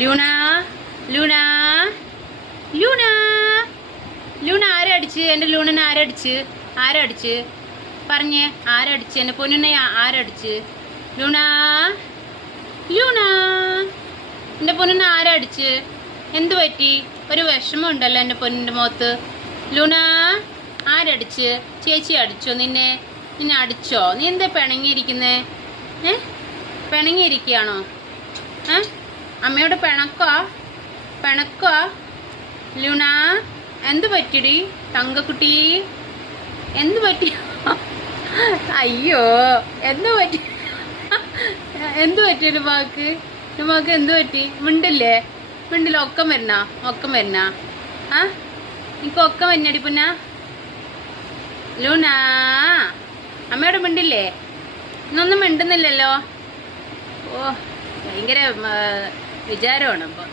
Luna Luna Luna Luna ആരടിച്ച്? എൻ്റെ ലൂണനെ ആരടിച്ച് പറഞ്ഞേ? ആരടിച്ച്? എൻ്റെ പൊന്നിനെ ആരടിച്ച്? ലൂണ ലൂണ എൻ്റെ പൊന്നിനെ ആരടിച്ച്? എന്തു പറ്റി? ഒരു വിഷമം ഉണ്ടല്ലോ എൻ്റെ പൊന്നിൻ്റെ മുഖത്ത്. ലൂണ ആരടിച്ച്? ചേച്ചി അടിച്ചോ നിന്നെ അടിച്ചോ? നീ എന്താ പിണങ്ങിയിരിക്കുന്നേ? പിണങ്ങിയിരിക്കുകയാണോ? അമ്മയോട് പിണക്കോ? ലൂണ എന്തു പറ്റിടി തങ്കക്കുട്ടി? എന്തു പറ്റി? അയ്യോ എന്തു പറ്റി? എന്തു പറ്റി ലുമാക്ക് എന്തു പറ്റി? മിണ്ടില്ലേ? ഒക്കം വരണ എനിക്ക് ഒക്കം വന്നടി പുന്ന. ലൂണ അമ്മയോട് മിണ്ടില്ലേ? ഇന്നൊന്നും മിണ്ടുന്നില്ലല്ലോ. ഓ ഭയങ്കര വിചാരമാണ് അപ്പൊ.